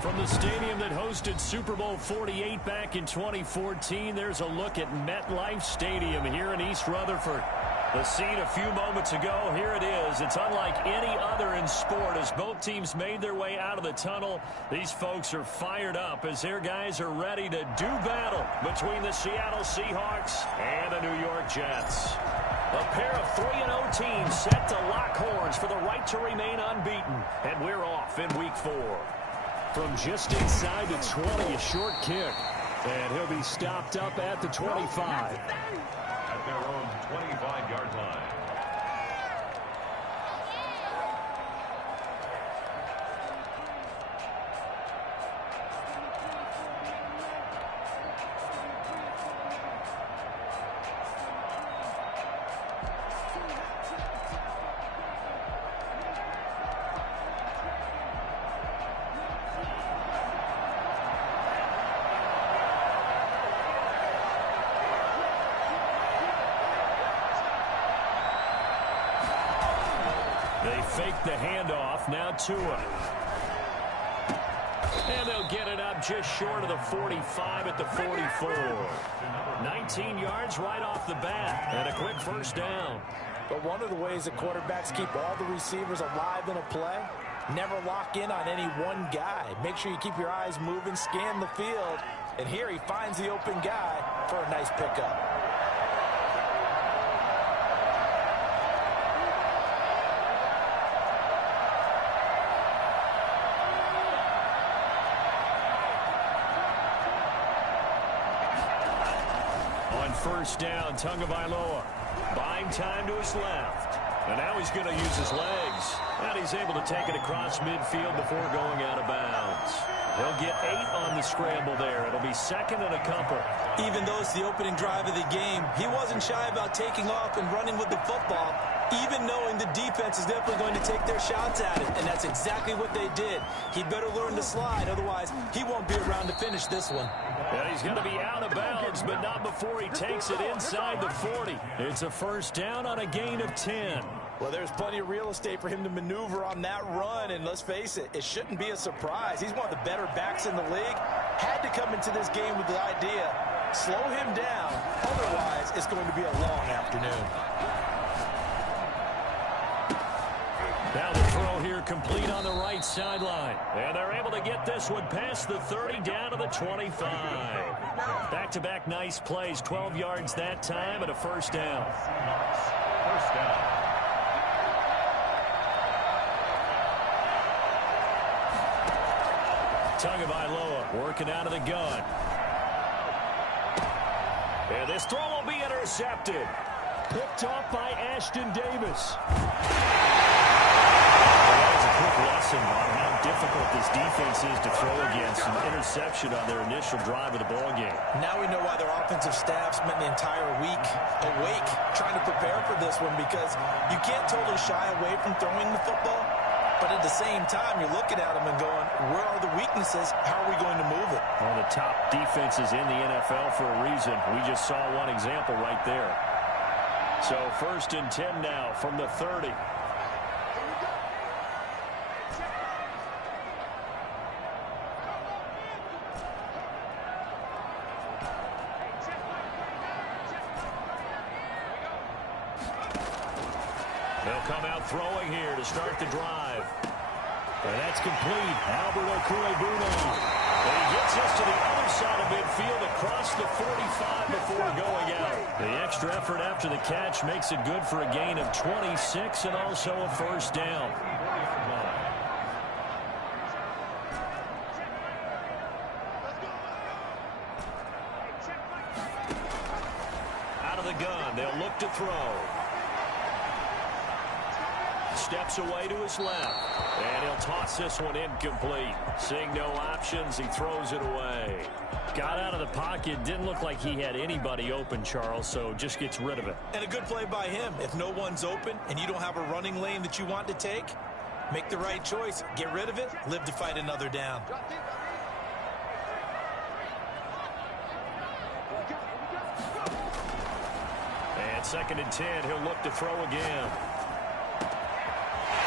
From the stadium that hosted Super Bowl 48 back in 2014, there's a look at MetLife Stadium here in East Rutherford. The scene a few moments ago, here it is. It's unlike any other in sport as both teams made their way out of the tunnel. These folks are fired up as their guys are ready to do battle between the Seattle Seahawks and the New York Jets. A pair of 3-0 teams set to lock horns for the right to remain unbeaten. And we're off in Week 4. From just inside the 20, a short kick. And he'll be stopped up at the 25. At their own 25-yard line. They fake the handoff, now Tua. And they'll get it up just short of the 45 at the 44. 19 yards right off the bat, and a quick first down. But one of the ways that quarterbacks keep all the receivers alive in a play, never lock in on any one guy. Make sure you keep your eyes moving, scan the field, and here he finds the open guy for a nice pickup. First down, Tagovailoa buying time to his left. And now he's going to use his legs. And he's able to take it across midfield before going out of bounds. He'll get 8 on the scramble there. It'll be second and a couple. Even though it's the opening drive of the game, he wasn't shy about taking off and running with the football, even knowing the defense is definitely going to take their shots at it. And that's exactly what they did. He better learn to slide, otherwise he won't be around to finish this one. And he's going to be out of bounds, but not before he takes it inside the 40. It's a first down on a gain of 10. Well, there's plenty of real estate for him to maneuver on that run, and let's face it, it shouldn't be a surprise. He's one of the better backs in the league. Had to come into this game with the idea, slow him down, otherwise it's going to be a long afternoon. Now the throw here complete on the right sideline. And they're able to get this one past the 30 down to the 25. Back-to-back nice plays, 12 yards that time and a first down. First down. Tagovailoa working out of the gun. And this throw will be intercepted. Picked off by Ashton Davis. Quick lesson on how difficult this defense is to throw against. An interception on their initial drive of the ball game. Now we know why their offensive staff spent the entire week awake trying to prepare for this one, because you can't totally shy away from throwing the football, but at the same time you're looking at them and going, where are the weaknesses? How are we going to move it? One of the top defenses in the NFL for a reason. We just saw one example right there. So first and 10 now from the 30. They'll come out throwing here to start the drive. And that's complete. Albert Okwuegbunam. And he gets us to the other side of midfield across the 45 before going out. The extra effort after the catch makes it good for a gain of 26 and also a first down. Out of the gun, they'll look to throw. Steps away to his left. And he'll toss this one incomplete. Seeing no options, he throws it away. Got out of the pocket. Didn't look like he had anybody open, Charles, so just gets rid of it. And a good play by him. If no one's open and you don't have a running lane that you want to take, make the right choice. Get rid of it. Live to fight another down. And second and 10, he'll look to throw again.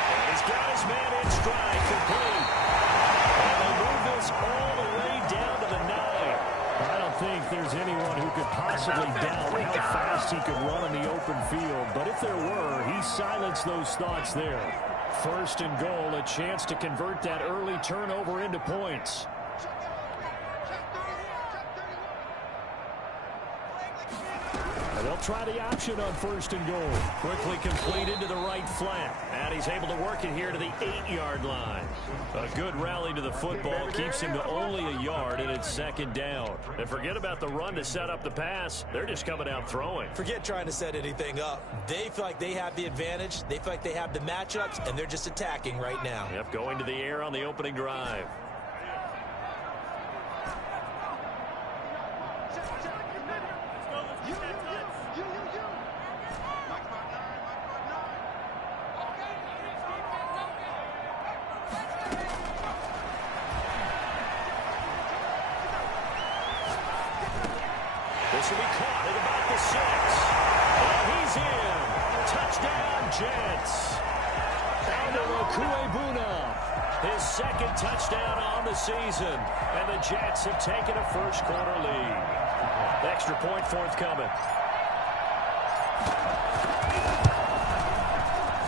And he's got his man in stride, complete. And they move this this all the way down to the 9. I don't think there's anyone who could possibly doubt how fast he could run in the open field. But if there were, he silenced those thoughts there. First and goal, a chance to convert that early turnover into points. They'll try the option on first and goal. Quickly completed to the right flat. And he's able to work it here to the 8-yard line. A good rally to the football keeps him to only a yard, and it's second down. And forget about the run to set up the pass. They're just coming out throwing. Forget trying to set anything up. They feel like they have the advantage. They feel like they have the matchups, and they're just attacking right now. Yep, going to the air on the opening drive. This will be caught at about the 6. And he's in. Touchdown, Jets. His second touchdown on the season. And the Jets have taken a first-quarter lead. Extra point forthcoming.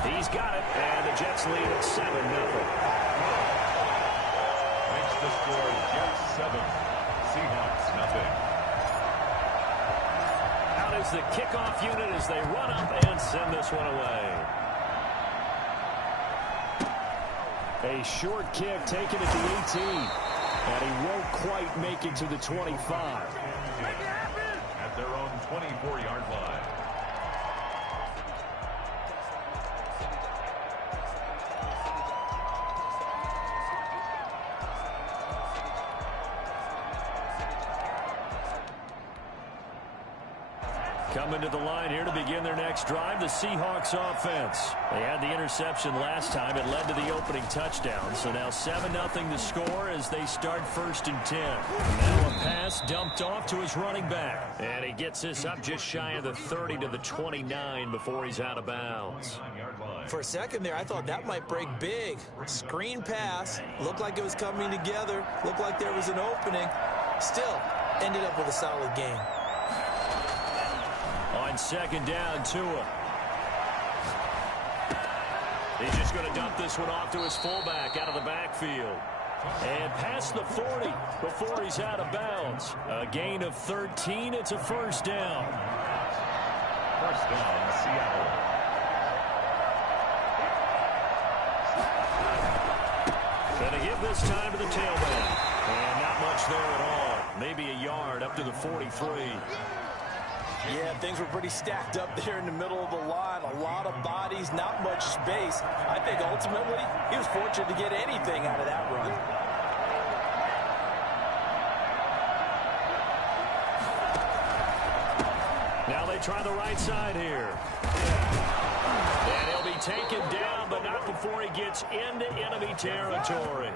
He's got it. And the Jets lead at 7-0. Makes the score Jets 7. Seahawks nothing. Is the kickoff unit as they run up and send this one away. A short kick taken at the 18. And he won't quite make it to the 25. At their own 24-yard line. Coming to the line here to begin their next drive, the Seahawks offense. They had the interception last time. It led to the opening touchdown. So now 7-0 to score as they start first and 10. Now a pass dumped off to his running back. And he gets this up just shy of the 30 to the 29 before he's out of bounds. For a second there, I thought that might break big. Screen pass. Looked like it was coming together. Looked like there was an opening. Still, ended up with a solid game. On second down, Tua. He's just going to dump this one off to his fullback out of the backfield. And past the 40 before he's out of bounds. A gain of 13. It's a first down. First down, Seattle. Going to give this time to the tailback. And not much there at all. Maybe a yard up to the 43. Yeah, things were pretty stacked up there in the middle of the line. A lot of bodies, not much space. I think ultimately he was fortunate to get anything out of that run. Now they try the right side here. And he'll be taken down, but not before he gets into enemy territory.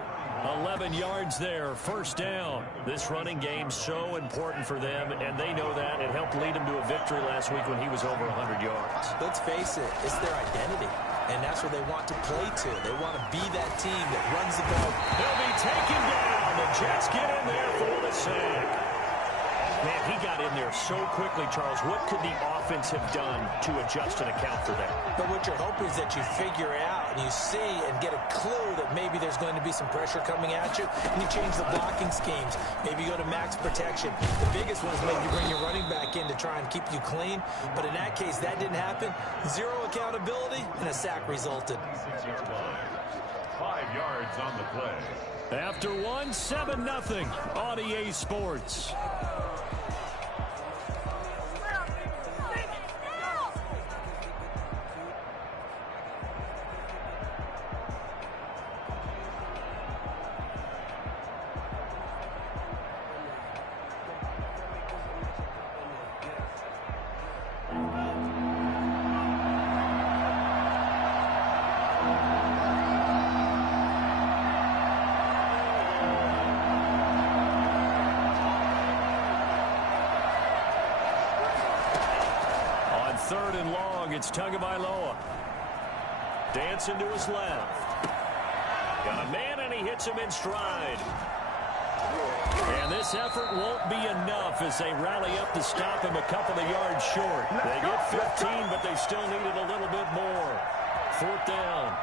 11 yards there, first down. This running game's so important for them, and they know that. It helped lead them to a victory last week when he was over 100 yards. Let's face it, it's their identity, and that's where they want to play to. They want to be that team that runs the ball. He'll be taken down. The Jets get in there for the sack. Man, he got in there so quickly, Charles. What could the offense have done to adjust and account for that? But what you're hoping is that you figure it out and you see and get a clue that maybe there's going to be some pressure coming at you, and you change the blocking schemes. Maybe you go to max protection. The biggest one is maybe you bring your running back in to try and keep you clean. But in that case, that didn't happen. Zero accountability, and a sack resulted. 5 yards on the play. After 7-0 on EA Sports. Third and long, it's Tagovailoa. Dancing to his left. Got a man, and he hits him in stride. And this effort won't be enough as they rally up to stop him a couple of yards short. They get 15, but they still needed a little bit more. 4th down.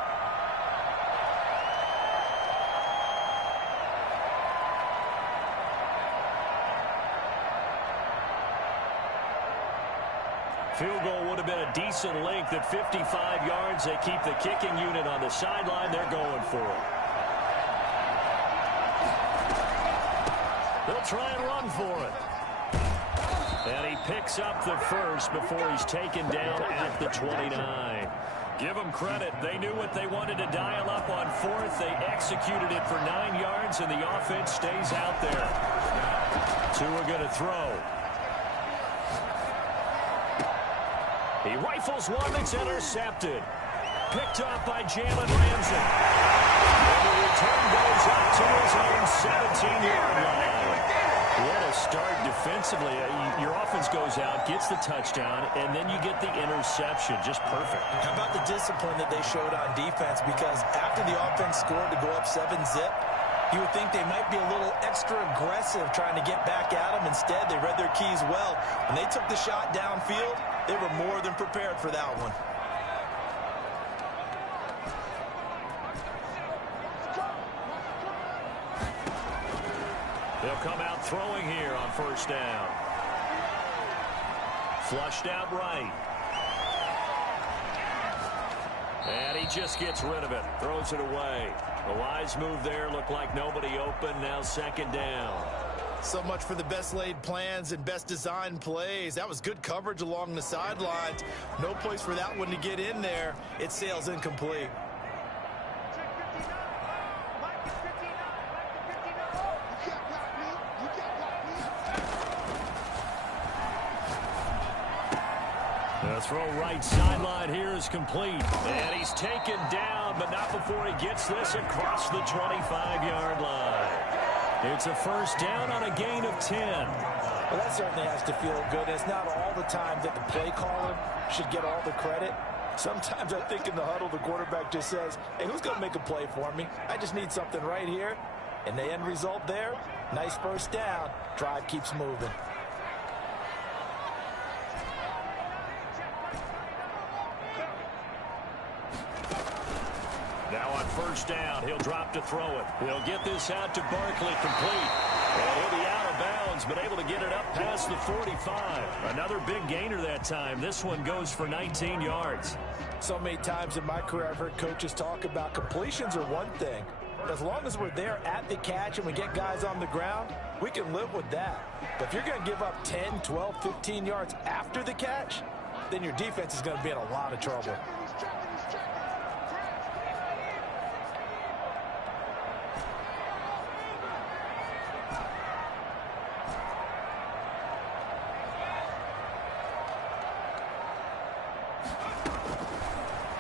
Field goal would have been a decent length at 55 yards. They keep the kicking unit on the sideline. They're going for it. They'll try and run for it. And he picks up the first before he's taken down at the 29. Give them credit. They knew what they wanted to dial up on 4th. They executed it for 9 yards, and the offense stays out there. Tua going to throw. He rifles one that's intercepted. Picked off by Jalen Ramsey. And the return goes up to his own 17-yard line. What a start defensively. Your offense goes out, gets the touchdown, and then you get the interception. Just perfect. How about the discipline that they showed on defense? Because after the offense scored to go up 7-zip, you would think they might be a little extra aggressive trying to get back at them. Instead, they read their keys well. When they took the shot downfield, they were more than prepared for that one. They'll come out throwing here on 1st down. Flushed out right. And he just gets rid of it. Throws it away. A wise move there. Looked like nobody open. Now 2nd down. So much for the best laid plans and best designed plays. That was good coverage along the sidelines. No place for that one to get in there. It sails incomplete. The throw right sideline here is complete. And he's taken down, but not before he gets this across the 25-yard line. It's a 1st down on a gain of 10. Well, that certainly has to feel good. It's not all the time that the play caller should get all the credit. Sometimes I think in the huddle, the quarterback just says, hey, who's going to make a play for me? I just need something right here. And the end result there, nice 1st down. Drive keeps moving. Now on 1st down, he'll drop to throw it. He'll get this out to Barkley, complete. And he'll be out of bounds, but able to get it up past the 45. Another big gainer that time. This one goes for 19 yards. So many times in my career, I've heard coaches talk about completions are one thing. As long as we're there at the catch and we get guys on the ground, we can live with that. But if you're going to give up 10, 12, 15 yards after the catch, then your defense is going to be in a lot of trouble.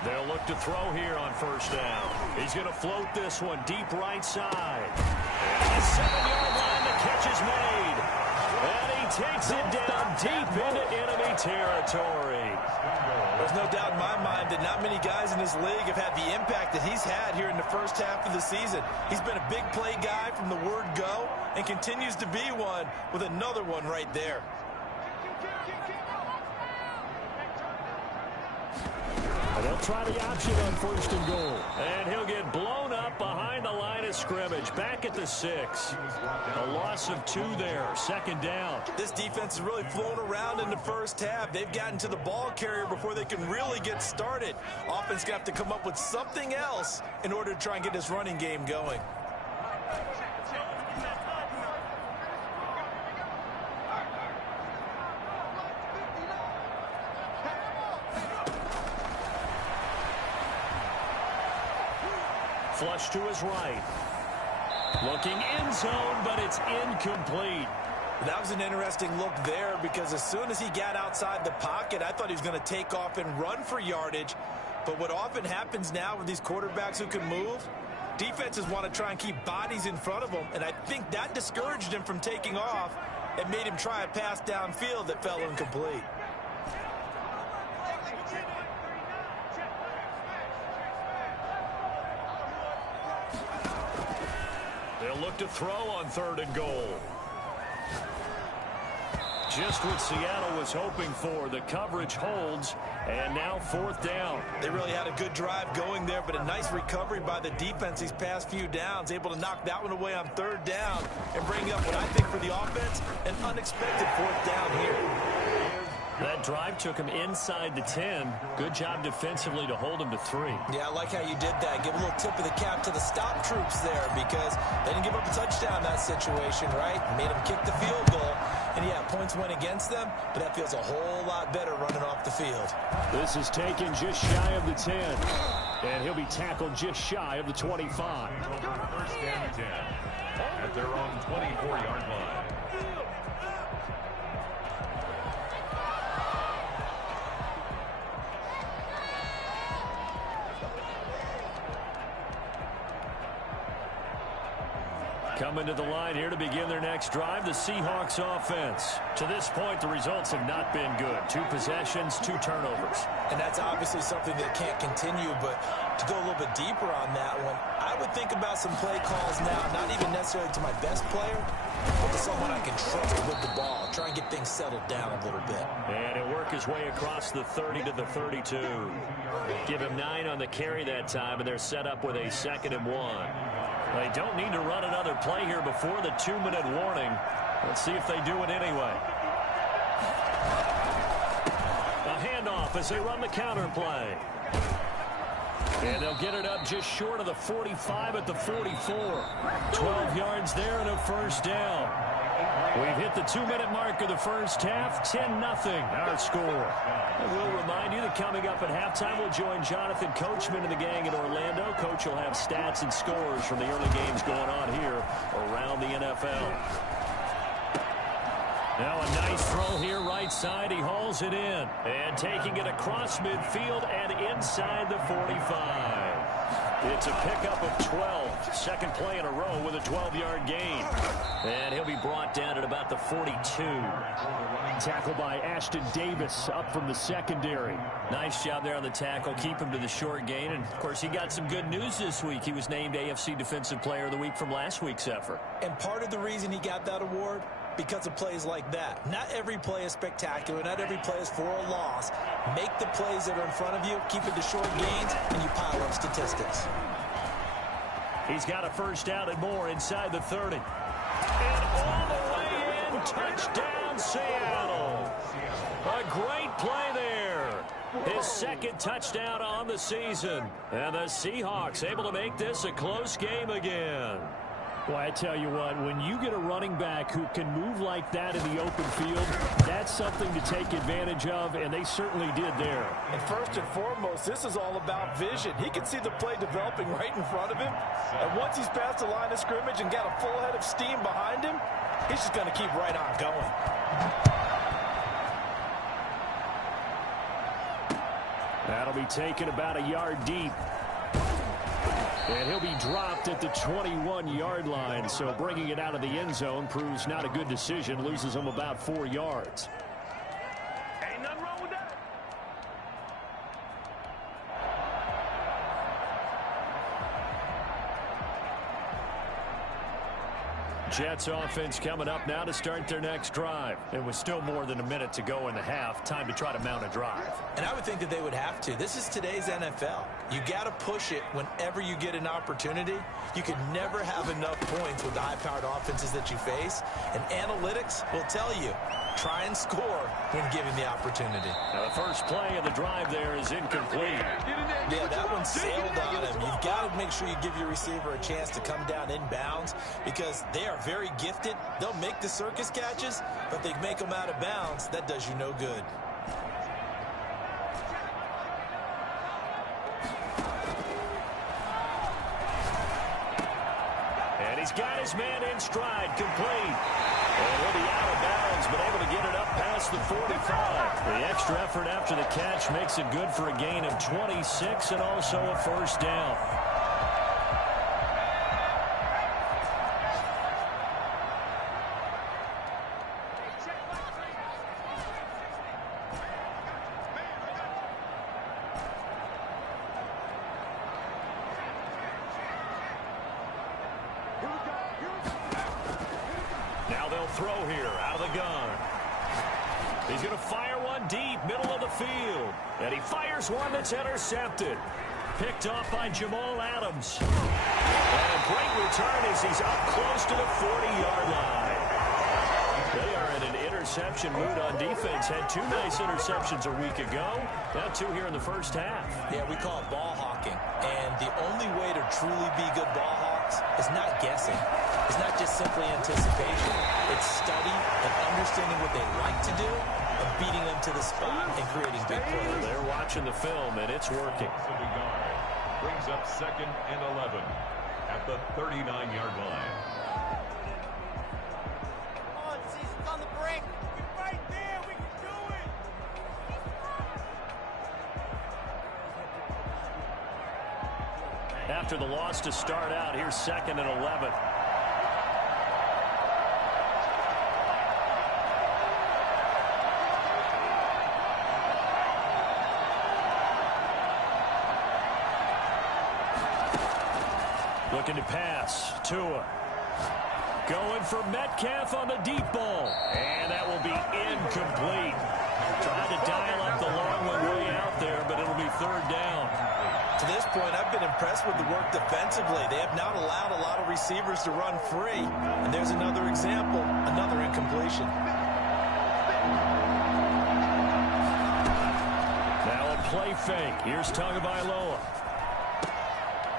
They'll look to throw here on 1st down. He's going to float this one deep right side. And the 7-yard line, the catch is made. And he takes it down deep into enemy territory. There's no doubt in my mind that not many guys in this league have had the impact that he's had here in the 1st half of the season. He's been a big play guy from the word go and continues to be one with another one right there. They'll try the option on 1st and goal. And he'll get blown up behind the line of scrimmage. Back at the 6. A loss of 2 there. 2nd down. This defense is really flown around in the 1st half. They've gotten to the ball carrier before they can really get started. Offense got to come up with something else in order to try and get this running game going. Flush to his right. Looking end zone, but it's incomplete. That was an interesting look there because as soon as he got outside the pocket, I thought he was going to take off and run for yardage. But what often happens now with these quarterbacks who can move, defenses want to try and keep bodies in front of them, and I think that discouraged him from taking off and made him try a pass downfield that fell incomplete. they'll look to throw on 3rd and goal. Just what Seattle was hoping for. The coverage holds, and now 4th down. They really had a good drive going there, but a nice recovery by the defense these past few downs, able to knock that one away on 3rd down and bring up what I think for the offense, an unexpected 4th down here. That drive took him inside the 10. Good job defensively to hold him to 3. Yeah, I like how you did that. Give a little tip of the cap to the stop troops there because they didn't give up a touchdown in that situation, right? Made them kick the field goal. And, yeah, points went against them, but that feels a whole lot better running off the field. This is taken just shy of the 10. And he'll be tackled just shy of the 25. First and 10 at their own 24-yard line. Coming to the line here to begin their next drive, the Seahawks offense. To this point, the results have not been good. 2 possessions, 2 turnovers. And that's obviously something that can't continue, but to go a little bit deeper on that one, I would think about some play calls now, not even necessarily to my best player, but to someone I can trust with the ball. Try and get things settled down a little bit. And he'll work his way across the 30 to the 32. Give him 9 on the carry that time, and they're set up with a 2nd and 1. They don't need to run another play here before the 2-minute warning. Let's see if they do it anyway. A handoff as they run the counter play. And they'll get it up just short of the 45 at the 44. 12 yards there and a 1st down. We've hit the 2-minute mark of the first half. 10-0 our score. And we'll remind you that coming up at halftime, we'll join Jonathan Coachman and the gang in Orlando. Coach will have stats and scores from the early games going on here around the NFL. Now a nice throw here right side. He hauls it in. And taking it across midfield and inside the 45. It's a pickup of 12. Second play in a row with a 12-yard gain. And he'll be brought down at about the 42. Tackle by Ashton Davis up from the secondary. Nice job there on the tackle. Keep him to the short gain. And, of course, he got some good news this week. He was named AFC Defensive Player of the Week from last week's effort. And part of the reason he got that award, because of plays like that. Not every play is spectacular. Not every play is for a loss. Make the plays that are in front of you, keep it to short gains, and you pile up statistics. He's got a 1st down and more inside the 30. And all the way in, touchdown Seattle. A great play there. His 2nd touchdown on the season. And the Seahawks able to make this a close game again. Well, I tell you what, when you get a running back who can move like that in the open field, that's something to take advantage of, and they certainly did there. And first and foremost, this is all about vision. He can see the play developing right in front of him, and once he's past the line of scrimmage and got a full head of steam behind him, he's just going to keep right on going. That'll be taken about a yard deep. And he'll be dropped at the 21-yard line, so bringing it out of the end zone proves not a good decision, loses him about 4 yards. Ain't nothing wrong with that. Jets offense coming up now to start their next drive. It was still more than a minute to go in the half. Time to try to mount a drive. And I would think that they would have to. This is today's NFL. You got to push it whenever you get an opportunity. You can never have enough points with the high-powered offenses that you face. And analytics will tell you, try and score when given the opportunity. Now the first play of the drive there is incomplete. Yeah, that one sailed on him. You've got to make sure you give your receiver a chance to come down inbounds because they are very gifted. They'll make the circus catches, but they make them out of bounds. That does you no good. And he's got his man in stride, complete. And he'll be out of bounds, but able to get it up past the 45. The extra effort after the catch makes it good for a gain of 26 and also a 1st down. Here we go. Now they'll throw here out of the gun. He's going to fire one deep, middle of the field. And he fires one that's intercepted. Picked off by Jamal Adams. And a great return as he's up close to the 40-yard line. They are in an interception mood on defense. Had 2 nice interceptions a week ago. Now 2 here in the first half. Yeah, we call it ball hawking. And the only way to truly be good ball hawks is not guessing. It's not just simply anticipation. It's study and understanding what they like to do and beating them to the spot and creating big plays. They're watching the film, and it's working. Brings up 2nd and 11 at the 39-yard line. On the break. We're right there. We can do it. After the loss to start out, here's 2nd and 11. Looking to pass. Tua. Going for Metcalf on the deep ball. And that will be incomplete. Trying to dial up the long one way out there, but it'll be 3rd down. To this point, I've been impressed with the work defensively. They have not allowed a lot of receivers to run free. And there's another example, another incompletion. Now a play fake. Here's Tagovailoa.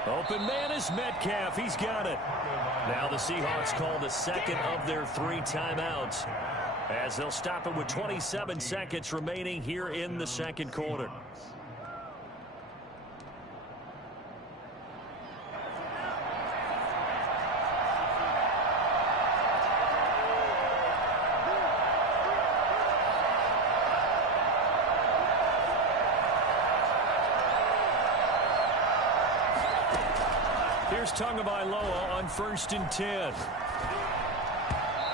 Open man is Metcalf. He's got it. Now the Seahawks call the 2nd of their 3 timeouts as they'll stop it with 27 seconds remaining here in the 2nd quarter. Here's Tagovailoa on 1st and 10.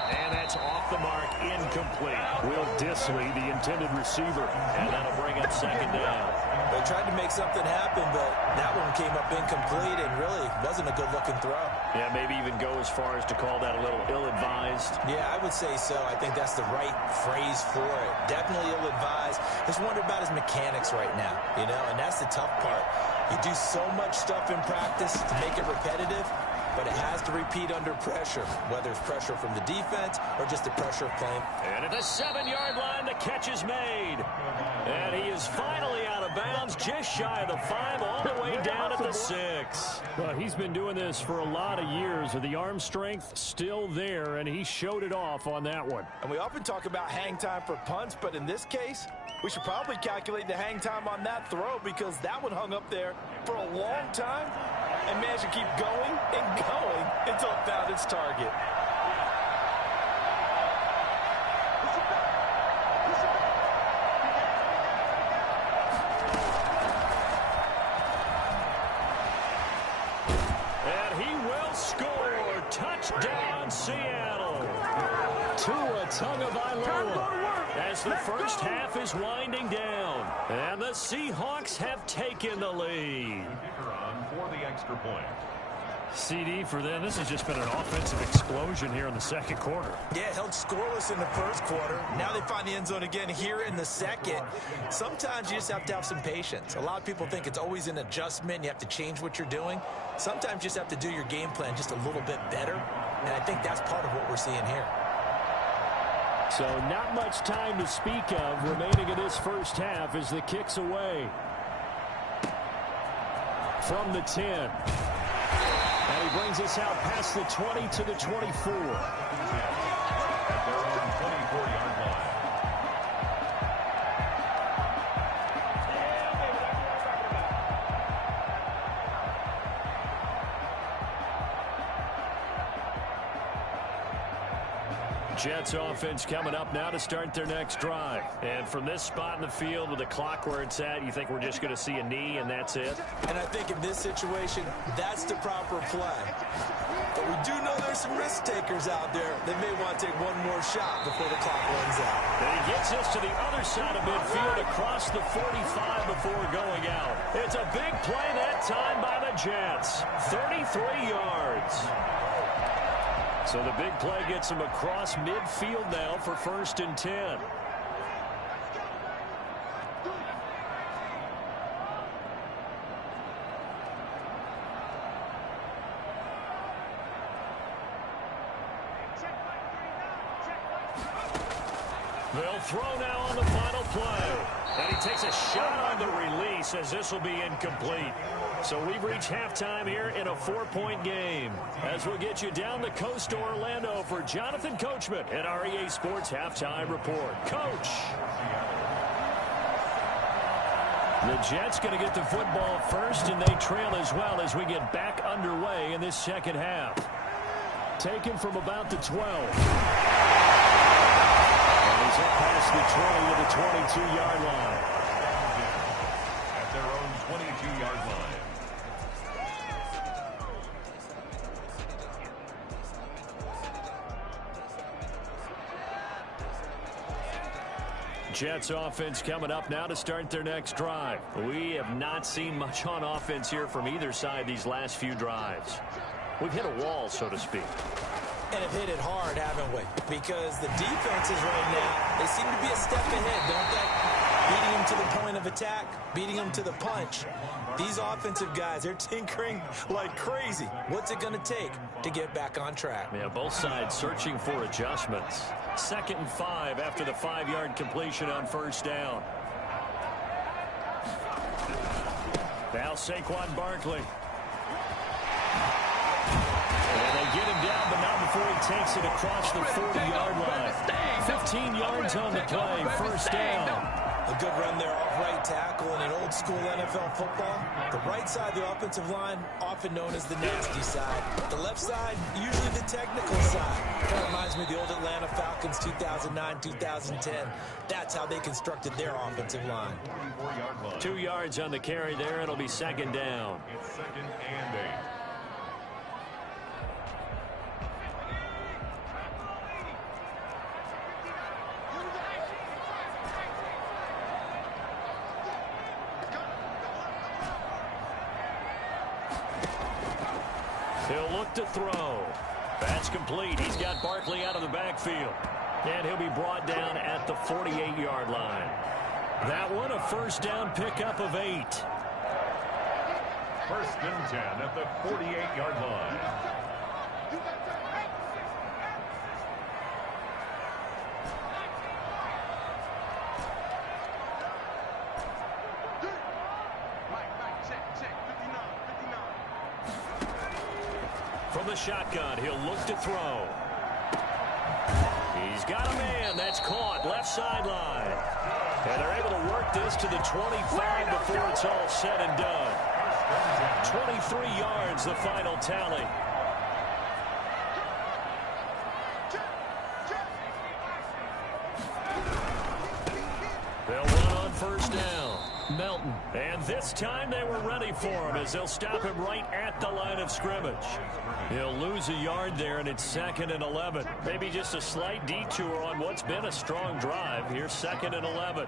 And that's off the mark, incomplete. Will Dissly, the intended receiver, and that'll bring up 2nd down. They tried to make something happen, but that one came up incomplete and really wasn't a good-looking throw. Yeah, maybe even go as far as to call that a little ill-advised. Yeah, I would say so. I think that's the right phrase for it. Definitely ill-advised. Just wonder about his mechanics right now, you know, and that's the tough part. You do so much stuff in practice to make it repetitive, but it has to repeat under pressure, whether it's pressure from the defense or just the pressure of playing. And at the 7-yard line, the catch is made. And he is finally out of bounds, just shy of the 5, all the way down at the 6. Well, he's been doing this for a lot of years with the arm strength still there, and he showed it off on that one. And we often talk about hang time for punts, but in this case, we should probably calculate the hang time on that throw because that one hung up there for a long time and managed to keep going and going until it found its target. And he will score. Touchdown, Seattle. Tua Tagovailoa. As the first half is winding down. And the Seahawks have taken the lead. For the extra point. CD for them. This has just been an offensive explosion here in the 2nd quarter. Yeah, held scoreless in the 1st quarter. Now they find the end zone again here in the 2nd. Sometimes you just have to have some patience. A lot of people think it's always an adjustment. You have to change what you're doing. Sometimes you just have to do your game plan just a little bit better. And I think that's part of what we're seeing here. So not much time to speak of remaining in this first half as the kick's away. From the 10. And he brings us out past the 20 to the 24. At their own 24-yard line. Jets offense coming up now to start their next drive. And from this spot in the field with the clock where it's at, you think we're just going to see a knee and that's it? And I think in this situation, that's the proper play. But we do know there's some risk takers out there that may want to take one more shot before the clock runs out. And he gets us to the other side of midfield across the 45 before going out. It's a big play that time by the Jets. 33 yards. So the big play gets him across midfield now for 1st and 10. They'll throw now on the final play. And he takes a shot on the release as this will be incomplete. So we've reached halftime here in a 4-point game. As we'll get you down the coast to Orlando for Jonathan Coachman at our EA Sports Halftime Report. Coach. The Jets going to get the football first, and they trail as well as we get back underway in this second half. Taken from about the 12. He's up past the 20 to the 22-yard line. At their own 22-yard line. Jets offense coming up now to start their next drive. We have not seen much on offense here from either side these last few drives. We've hit a wall, so to speak. And have hit it hard, haven't we? Because the defenses right now, they seem to be a step ahead, don't they? Beating them to the point of attack, beating them to the punch. These offensive guys, they're tinkering like crazy. What's it going to take to get back on track? Yeah, both sides searching for adjustments. 2nd and 5 after the 5-yard completion on 1st down. Now Saquon Barkley. And they get him down, but not before he takes it across the 40-yard line. 15 yards on the play, 1st down. A good run there off right tackle in an old-school NFL football. The right side of the offensive line, often known as the nasty side. The left side, usually the technical side. Kind of reminds me of the old Atlanta Falcons 2009, 2010. That's how they constructed their offensive line. 2 yards on the carry there. It'll be 2nd down. It's 2nd and 8. He'll look to throw. That's complete. He's got Barkley out of the backfield. And he'll be brought down at the 48-yard line. That one a 1st down pickup of 8. 1st and 10 at the 48-yard line. From the shotgun, he'll look to throw. He's got a man. That's caught. Left sideline. And they're able to work this to the 25 before it's all said and done. 23 yards, the final tally. They'll run on 1st down. Melton. And this time they were ready for him as they'll stop him right at the line of scrimmage. He'll lose a yard there, and it's 2nd and 11. Maybe just a slight detour on what's been a strong drive. Here's 2nd and 11.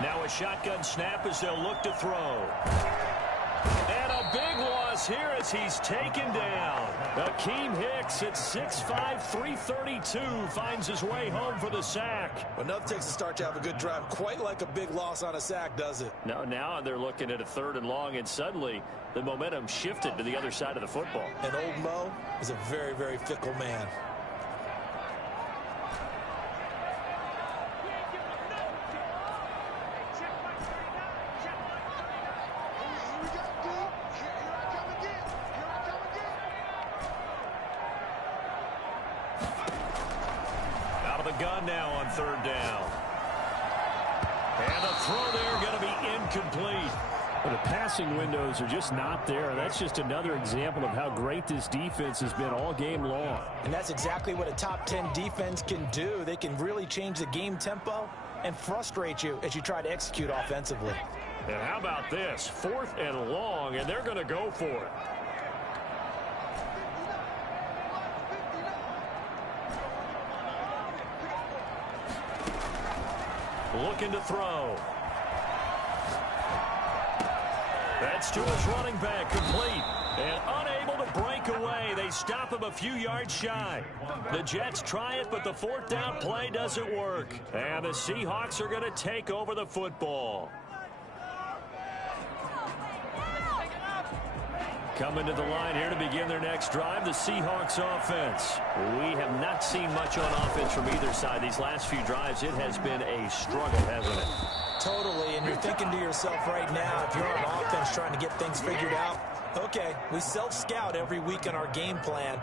Now a shotgun snap as they'll look to throw. And a big loss here as he's taken down. Akeem Hicks at 6'5", 332 finds his way home for the sack. Well, nothing takes a start to have a good drive. Quite like a big loss on a sack, does it? No, now they're looking at a 3rd and long, and suddenly the momentum shifted to the other side of the football. And old Mo is a very, very fickle man. Gun now on 3rd down. And the throw there going to be incomplete. Well, the passing windows are just not there. That's just another example of how great this defense has been all game long. And that's exactly what a top 10 defense can do. They can really change the game tempo and frustrate you as you try to execute offensively. And how about this? 4th and long, and they're going to go for it. looking to throw. That's to his running back, complete. And unable to break away. They stop him a few yards shy. The Jets try it, but the fourth down play doesn't work. And the Seahawks are going to take over the football. Coming to the line here to begin their next drive, the Seahawks offense. We have not seen much on offense from either side these last few drives. It has been a struggle, hasn't it? Totally, and you're thinking to yourself right now, if you're on offense trying to get things figured out, okay, we self-scout every week on our game plan.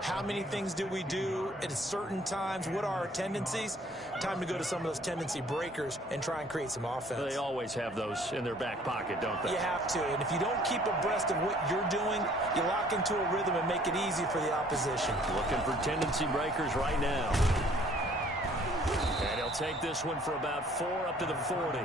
How many things do we do at certain times? What are our tendencies? Time to go to some of those tendency breakers and try and create some offense. They always have those in their back pocket, don't they? You have to, and if you don't keep abreast of what you're doing, you lock into a rhythm and make it easy for the opposition. Looking for tendency breakers right now. And he'll take this one for about 4 up to the 40.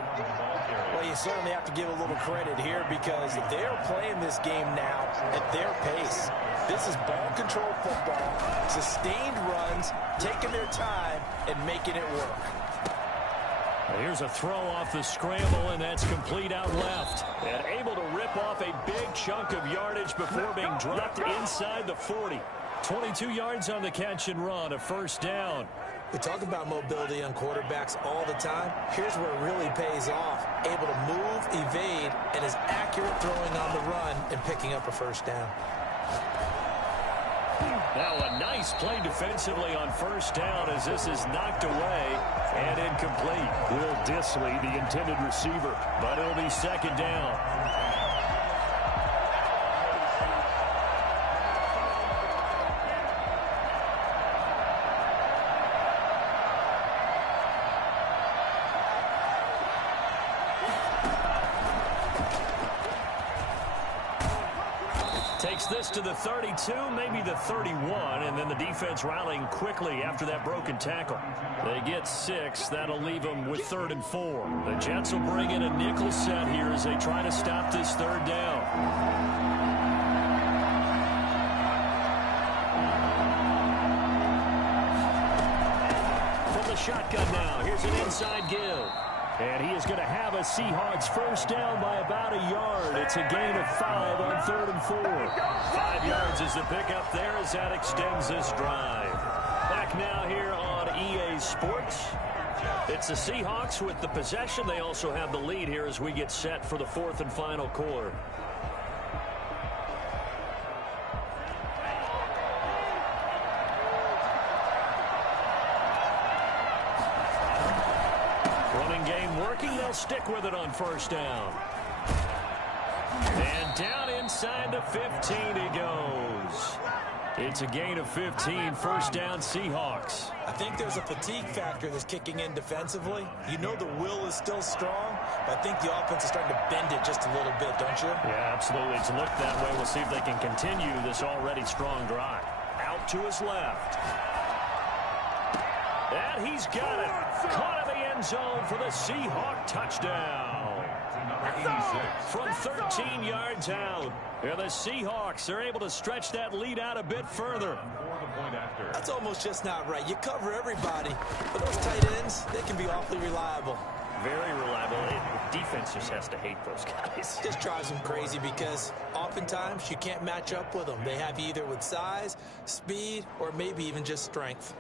Well, you certainly have to give a little credit here because they're playing this game now at their pace. This is ball control football, sustained runs, taking their time, and making it work. Here's a throw off the scramble, and that's complete out left. And able to rip off a big chunk of yardage before being dropped inside the 40. 22 yards on the catch and run, a first down. We talk about mobility on quarterbacks all the time. Here's where it really pays off. Able to move, evade, and is accurate throwing on the run and picking up a first down. Now a nice play defensively on first down as this is knocked away and incomplete. Will Disley, the intended receiver. But it'll be second down. Takes this to the 32, maybe the 31, and then the defense rallying quickly after that broken tackle. They get 6. That'll leave them with 3rd and 4. The Jets will bring in a nickel set here as they try to stop this third down. From the shotgun now, here's an inside give. And he is going to have a Seahawks first down by about a yard. It's a gain of 5 on 3rd and 4. 5 yards is the pickup there as that extends this drive. Back now here on EA Sports. It's the Seahawks with the possession. They also have the lead here as we get set for the 4th and final quarter. They'll stick with it on first down. And down inside the 15 he goes. It's a gain of 15, first down Seahawks. I think there's a fatigue factor that's kicking in defensively. You know the will is still strong, but I think the offense is starting to bend it just a little bit, don't you? Yeah, absolutely. It's looked that way. We'll see if they can continue this already strong drive. Out to his left. And he's got it. Caught in the end zone for the Seahawk touchdown. From 13 yards out. And the Seahawks are able to stretch that lead out a bit further. That's almost just not right. You cover everybody, but those tight ends, they can be awfully reliable. Very reliable. The defense just has to hate those guys. Just drives them crazy because oftentimes you can't match up with them. They have either with size, speed, or maybe even just strength.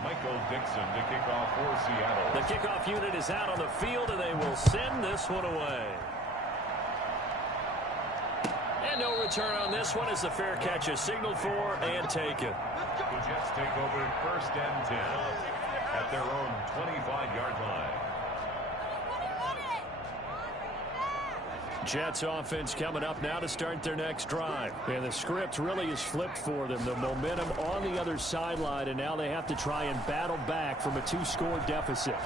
Michael Dixon to kick off for Seattle. The kickoff unit is out on the field, and they will send this one away. And no return on this one as the fair catch is signaled for and taken. The Jets take over 1st and 10 at their own 25-yard line. Jets offense coming up now to start their next drive. And the script really is flipped for them. The momentum on the other sideline, and now they have to try and battle back from a 2-score deficit.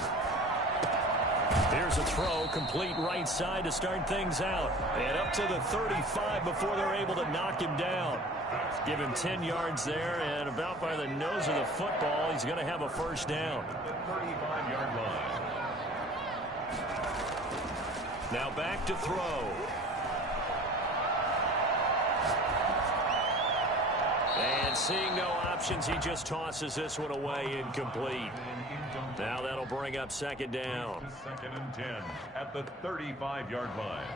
Here's a throw, complete right side to start things out. And up to the 35 before they're able to knock him down. Give him 10 yards there, and about by the nose of the football, he's going to have a first down. The 35-yard line. Now back to throw. And And seeing no options, he just tosses this one away, incomplete. Now that'll bring up second down. Second and 10 at the 35-yard line.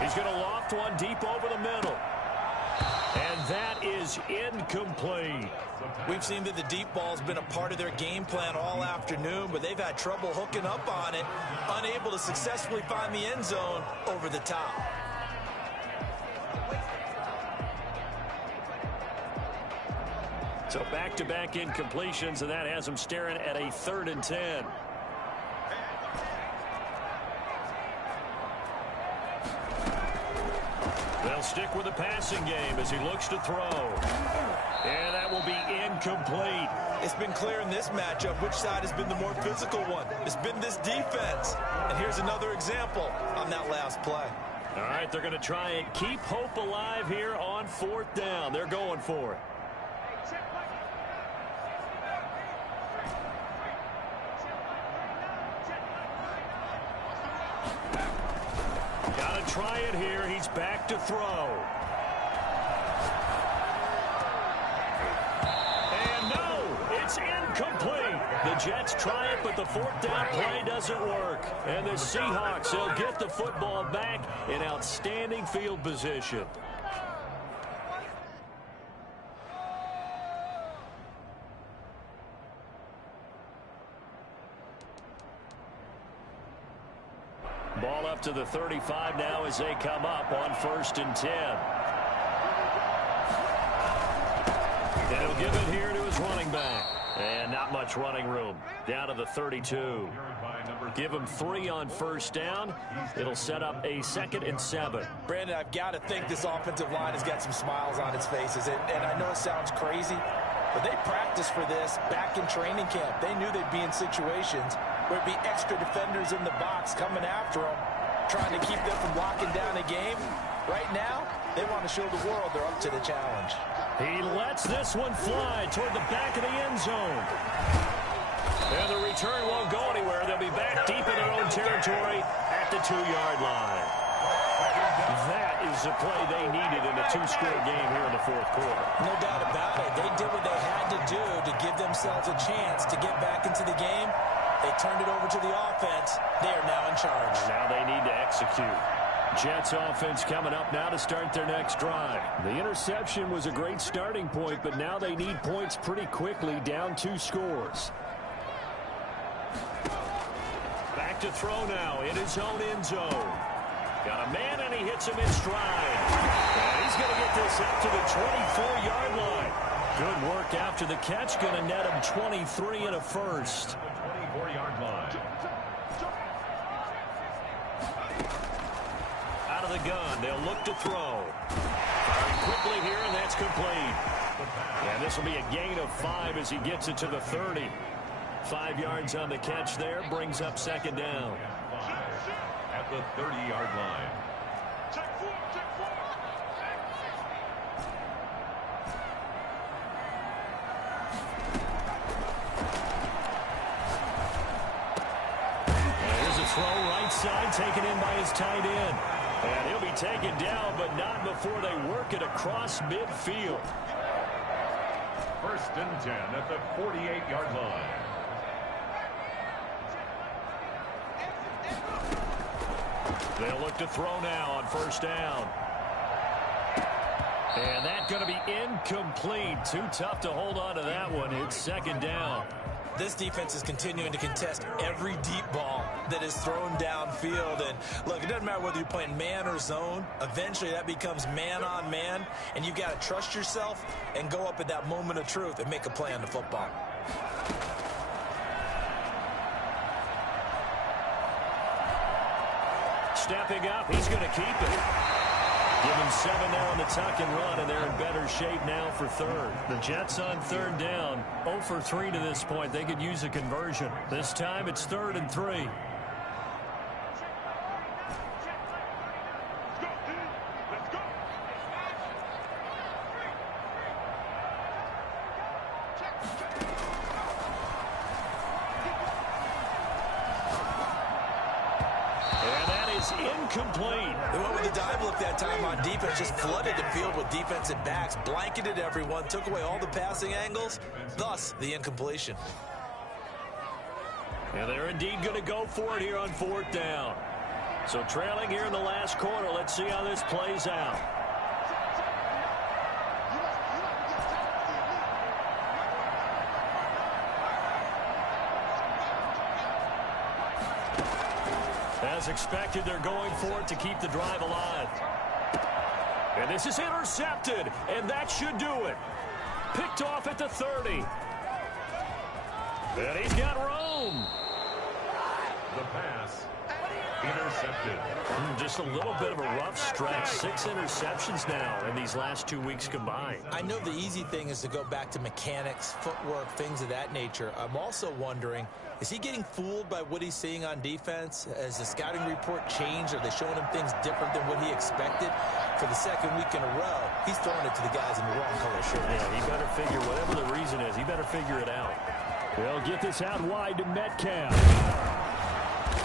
He's going to loft one deep over the middle. And that is incomplete. We've seen that the deep ball's been a part of their game plan all afternoon, but they've had trouble hooking up on it, unable to successfully find the end zone over the top. So back-to-back incompletions, and that has them staring at a 3rd and 10. They'll stick with the passing game as he looks to throw. And that will be incomplete. It's been clear in this matchup which side has been the more physical one. It's been this defense. And here's another example on that last play. All right, they're going to try and keep hope alive here on 4th down. They're going for it. Got to try it here. He's back to throw. And no, it's incomplete. The Jets try it, but the 4th down play doesn't work. And the Seahawks, they'll get the football back in outstanding field position. Ball up to the 35 now as they come up on 1st and 10. And he'll give it here to his running back. And not much running room. Down to the 32. Give him 3 on 1st down. It'll set up a 2nd and 7. Brandon, I've got to think this offensive line has got some smiles on its faces. And I know it sounds crazy, but they practiced for this back in training camp. They knew they'd be in situations where it'd be extra defenders in the box coming after them, trying to keep them from locking down a game. Right now, they want to show the world they're up to the challenge. He lets this one fly toward the back of the end zone. And the return won't go anywhere. They'll be back deep in their own territory at the 2-yard line. That is the play they needed in a 2-score game here in the 4th quarter. No doubt about it. They did what they had to do to give themselves a chance to get back into the game. They turned it over to the offense. They are now in charge. Now they need to execute. Jets offense coming up now to start their next drive. The interception was a great starting point, but now they need points pretty quickly, down 2 scores. Back to throw now in his own end zone. Got a man, and he hits him in stride. And he's going to get this up to the 24-yard line. Good work after the catch. Going to net him 23 and a first. 24-yard line. Out of the gun, they'll look to throw. Firing quickly here, and that's complete. And this will be a gain of 5 as he gets it to the 30. 5 yards on the catch there, brings up 2nd down. At the 30-yard line. Here's a throw right side, taken in by his tight end. And he'll be taken down, but not before they work it across midfield. 1st and 10 at the 48-yard line. They'll look to throw now on 1st down. And that's going to be incomplete. Too tough to hold on to that one. It's 2nd down. This defense is continuing to contest every deep ball that is thrown downfield. And look, it doesn't matter whether you're playing man or zone. Eventually that becomes man on man. And you've got to trust yourself and go up at that moment of truth and make a play on the football. Stepping up, he's going to keep it. Give him 7 there on the tuck and run, and they're in better shape now for 3rd. The Jets on 3rd down, 0 for 3 to this point. They could use a conversion. This time it's 3rd and 3. is incomplete. They went with the dive look that time on defense, just flooded the field with defensive backs, blanketed everyone, took away all the passing angles, thus the incompletion. And they're indeed going to go for it here on 4th down. So trailing here in the last quarter. Let's see how this plays out. As expected, they're going for it to keep the drive alive. And this is intercepted, and that should do it. Picked off at the 30. And he's got room. The pass intercepted. Just a little bit of a rough stretch. 6 interceptions now in these last 2 weeks combined. I know the easy thing is to go back to mechanics, footwork, things of that nature. I'm also wondering, is he getting fooled by what he's seeing on defense? Has the scouting report changed? Are they showing him things different than what he expected? For the second week in a row, he's throwing it to the guys in the wrong color shirt. Yeah, he better figure, whatever the reason is, he better figure it out. They'll get this out wide to Metcalf.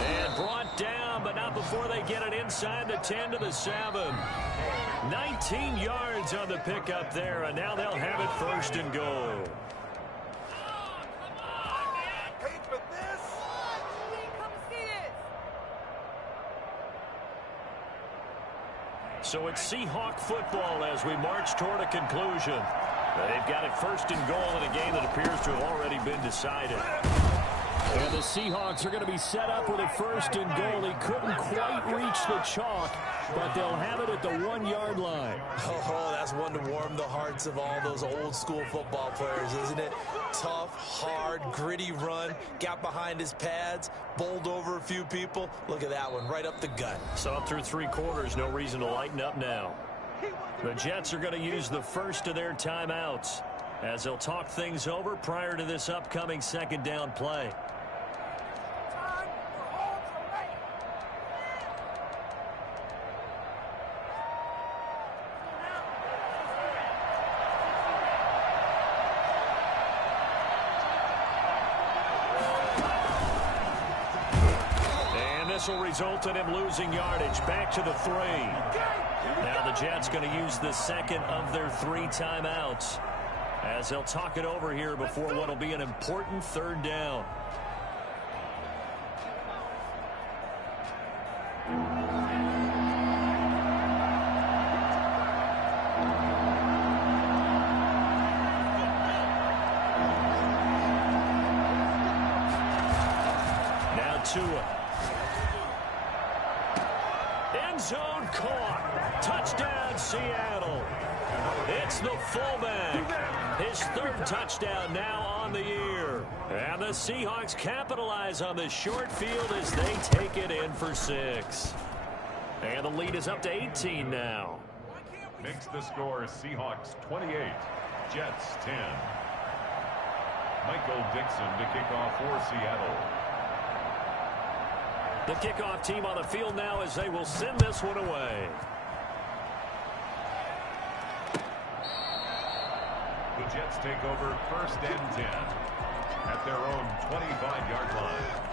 And brought down, but not before they get it inside the 10 to the 7. 19 yards on the pickup there, and now they'll have it 1st and goal. So it's Seahawk football as we march toward a conclusion. They've got it 1st and goal in a game that appears to have already been decided. And the Seahawks are going to be set up with a 1st and goal. He couldn't quite reach the chalk, but they'll have it at the 1-yard line. Oh, that's one to warm the hearts of all those old school football players, isn't it? Tough, hard, gritty run, got behind his pads, bowled over a few people. Look at that one, right up the gut. So through 3 quarters, no reason to lighten up now. The Jets are going to use the first of their timeouts as they'll talk things over prior to this upcoming 2nd down play. This will result in him losing yardage back to the 3. Now the Jets going to use the 2nd of their 3 timeouts as they'll talk it over here before what will be an important 3rd down. Now Tua. End zone caught. Touchdown, Seattle. It's the fullback. His 3rd touchdown now on the year. And the Seahawks capitalize on the short field as they take it in for 6. And the lead is up to 18 now. Makes the score Seahawks 28, Jets 10. Michael Dixon to kick off for Seattle. The kickoff team on the field now as they will send this one away. The Jets take over 1st and 10 at their own 25-yard line.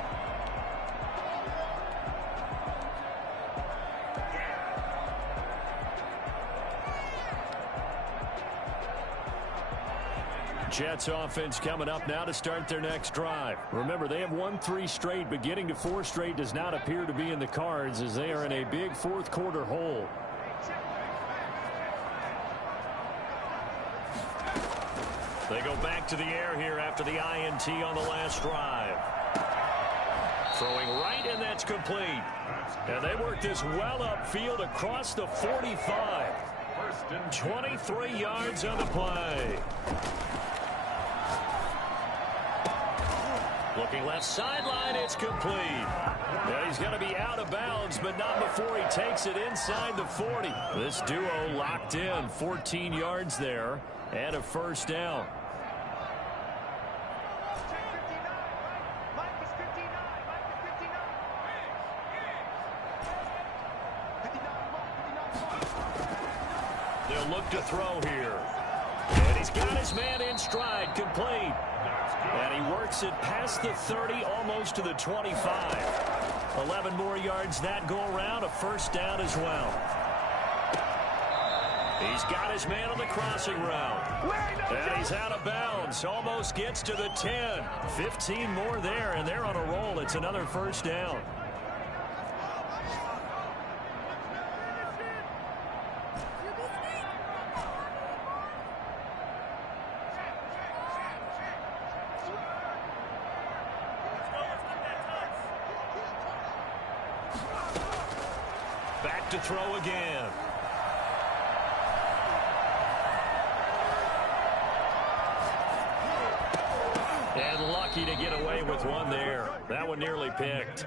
Jets offense coming up now to start their next drive. Remember, they have won 3 straight, but getting to 4 straight does not appear to be in the cards as they are in a big 4th quarter hole. They go back to the air here after the INT on the last drive. Throwing right, and that's complete. And they work this well upfield across the 45. 23 yards on the play. Looking left sideline, it's complete. Yeah, he's going to be out of bounds, but not before he takes it inside the 40. This duo locked in, 14 yards there, and a 1st down. They'll look to throw here. And he's got his man in stride, complete. And he works it past the 30, almost to the 25. 11 more yards that go around, a first down as well. He's got his man on the crossing route. And he's out of bounds. Almost gets to the 10. 15 more there, and they're on a roll. It's another first down. Back to throw again. And lucky to get away with one there. That one nearly picked.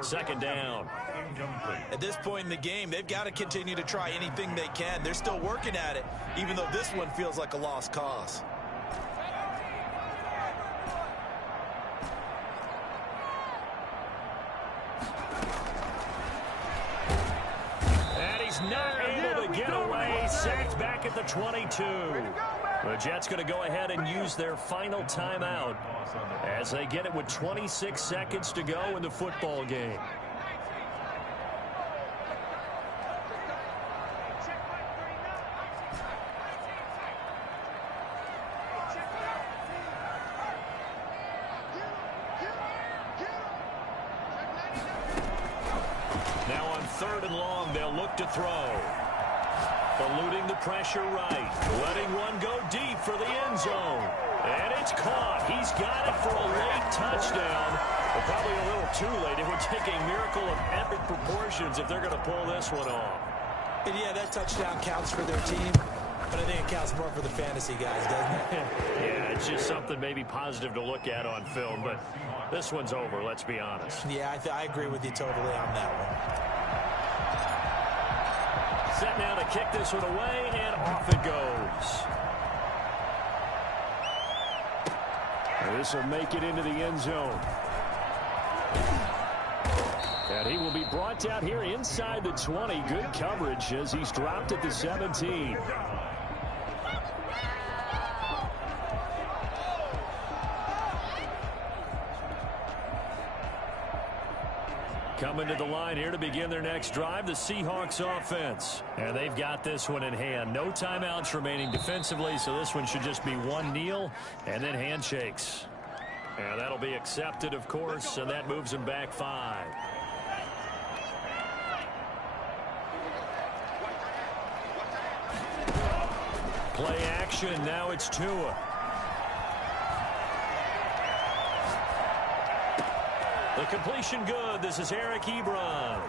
Second down. At this point in the game, they've got to continue to try anything they can. They're still working at it, even though this one feels like a lost cause. And he's not able to get away. Sacked back at the 22. The Jets going to go ahead and use their final timeout as they get it with 26 seconds to go in the football game. Now on 3rd and long, they'll look to throw. Eluding the pressure right. Letting one go deep for the end zone. And it's caught. He's got it for a late touchdown. But probably a little too late. It would take a miracle of epic proportions if they're going to pull this one off. And yeah, that touchdown counts for their team. But I think it counts more for the fantasy guys, doesn't it? Yeah, it's just something maybe positive to look at on film. But this one's over, let's be honest. Yeah, I agree with you totally on that one. Set now to kick this one away, and off it goes. This will make it into the end zone. And he will be brought down here inside the 20. Good coverage as he's dropped at the 17. Coming to the line here to begin their next drive, the Seahawks offense. And they've got this one in hand. No timeouts remaining defensively, so this one should just be one kneel and then handshakes. And that'll be accepted, of course, and that moves them back 5. Play action, now it's Tua. The completion good. This is Eric Ebron.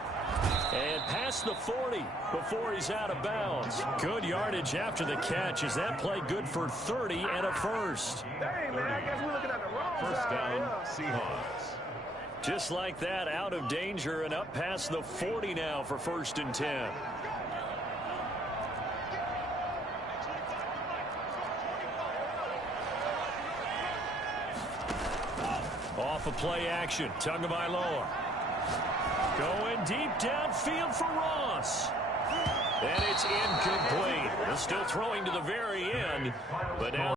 And past the 40 before he's out of bounds. Good yardage after the catch. Is that play good for 30 and a first? First down, Seahawks. Just like that, out of danger and up past the 40 now for 1st and 10. Off of play action, Tagovailoa. Going deep downfield for Ross. And it's incomplete. Still throwing to the very end, but now